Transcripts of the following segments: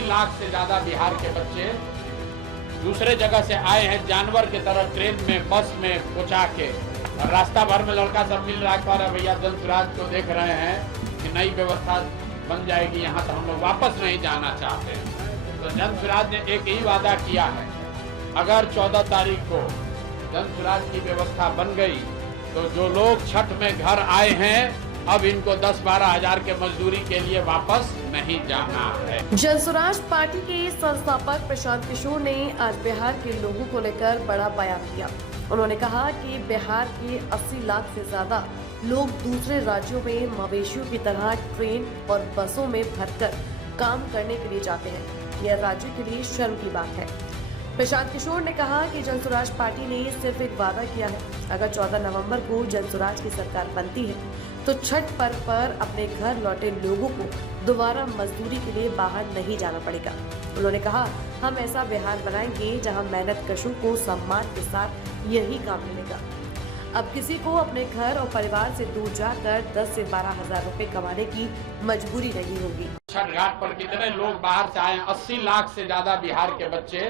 80 लाख से ज्यादा बिहार के बच्चे दूसरे जगह से आए हैं, जानवर की तरह ट्रेन में, बस में पहुंचा के, और रास्ता भर में लड़का सब मिल रहा है, कह रहा है भैया जनसुराज को देख रहे हैं कि नई व्यवस्था बन जाएगी, यहाँ तो हम लोग वापस नहीं जाना चाहते। तो जनसुराज ने एक ही वादा किया है, अगर 14 तारीख को जनसुराज की व्यवस्था बन गई तो जो लोग छठ में घर आए हैं अब इनको 10-12 हजार के मजदूरी के लिए वापस नहीं जाना है। जनसुराज पार्टी के संस्थापक प्रशांत किशोर ने आज बिहार के लोगों को लेकर बड़ा बयान दिया। उन्होंने कहा कि बिहार के 80 लाख से ज्यादा लोग दूसरे राज्यों में मवेशियों की तरह ट्रेन और बसों में भरकर काम करने के लिए जाते हैं। यह राज्य के लिए शर्म की बात है। प्रशांत किशोर ने कहा कि जनसुराज पार्टी ने सिर्फ एक वादा किया है, अगर 14 नवंबर को जनसुराज की सरकार बनती है तो छठ पर्व पर अपने घर लौटे लोगों को दोबारा मजदूरी के लिए बाहर नहीं जाना पड़ेगा। उन्होंने कहा, हम ऐसा बिहार बनाएंगे जहां मेहनत कशों को सम्मान के साथ यही काम मिलेगा। अब किसी को अपने घर और परिवार से दूर जाकर 10 से 12 हजार रुपए कमाने की मजबूरी नहीं होगी। छठ घाट पर कितने लोग बाहर से आए, 80 लाख से ज्यादा बिहार के बच्चे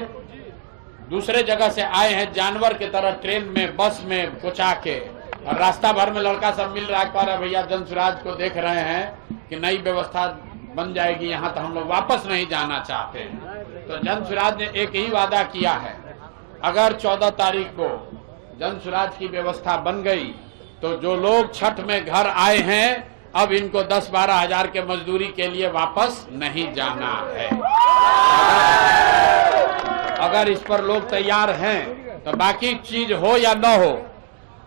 दूसरे जगह से आए हैं, जानवर की तरह ट्रेन में, बस में पहुंचा के, और रास्ता भर में लड़का सब मिल रहा है, कह रहा है भैया जनसुराज को देख रहे हैं कि नई व्यवस्था बन जाएगी, यहाँ तो हम लोग वापस नहीं जाना चाहते। तो जनसुराज ने एक ही वादा किया है, अगर 14 तारीख को जनसुराज की व्यवस्था बन गई तो जो लोग छठ में घर आए हैं अब इनको 10-12 हजार के मजदूरी के लिए वापस नहीं जाना है। अगर इस पर लोग तैयार हैं तो बाकी चीज हो या न हो,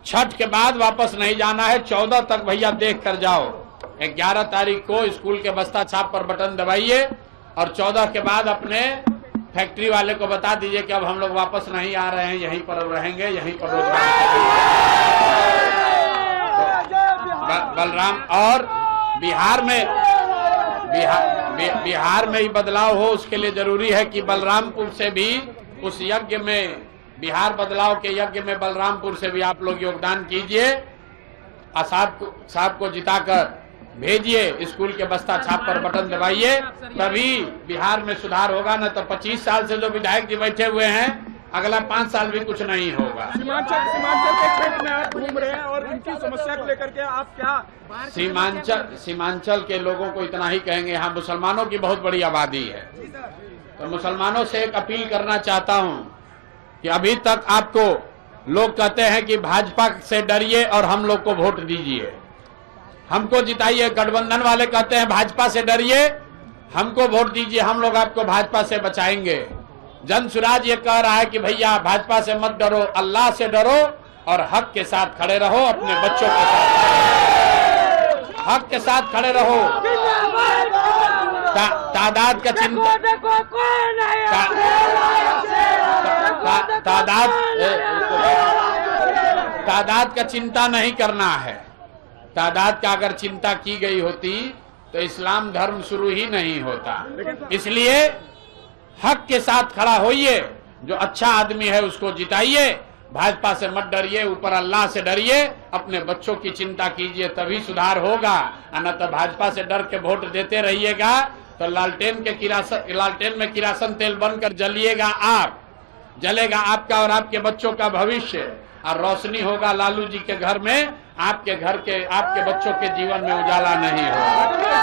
छठ के बाद वापस नहीं जाना है। 14 तक भैया देख कर जाओ, 11 तारीख को स्कूल के बस्ता छाप पर बटन दबाइए और 14 के बाद अपने फैक्ट्री वाले को बता दीजिए कि अब हम लोग वापस नहीं आ रहे हैं, यहीं पर रहेंगे, यहीं पर रोजगार करेंगे। बलराम और बिहार में ही बदलाव हो, उसके लिए जरूरी है कि बलरामपुर से भी उस यज्ञ में, बिहार बदलाव के यज्ञ में बलरामपुर से भी आप लोग योगदान कीजिए। साहब को जिताकर भेजिए, स्कूल के बस्ता छाप पर बटन दबाइए, तभी बिहार में सुधार होगा। न तो 25 साल से जो विधायक जी बैठे हुए हैं, अगला 5 साल भी कुछ नहीं होगा। सीमांचल के क्षेत्र में आप घूम रहे हैं और इनकी समस्या को लेकर के आप क्या? सीमांचल के लोगों को इतना ही कहेंगे, यहाँ मुसलमानों की बहुत बड़ी आबादी है, तो मुसलमानों से एक अपील करना चाहता हूँ कि अभी तक आपको लोग कहते हैं कि भाजपा से डरिए और हम लोग को वोट दीजिए, हमको जिताइए। गठबंधन वाले कहते हैं भाजपा से डरिए, हमको वोट दीजिए, हम लोग आपको भाजपा से बचाएंगे। जनसुराज ये कह रहा है कि भैया भाजपा से मत डरो, अल्लाह से डरो और हक के साथ खड़े रहो, अपने बच्चों के साथ हक के साथ खड़े रहो। तादाद का चिंता, तादाद का चिंता नहीं करना है। तादाद का अगर चिंता की गई होती तो इस्लाम धर्म शुरू ही नहीं होता। इसलिए हक के साथ खड़ा होइए, जो अच्छा आदमी है उसको जिताइए, भाजपा से मत डरिए, ऊपर अल्लाह से डरिए, अपने बच्चों की चिंता कीजिए, तभी सुधार होगा। न तो भाजपा से डर के वोट देते रहिएगा तो लालटेन में किरासन तेल बनकर जलिएगा आप, जलेगा आपका और आपके बच्चों का भविष्य, और रोशनी होगा लालू जी के घर में, आपके घर के, आपके बच्चों के जीवन में उजाला नहीं होगा।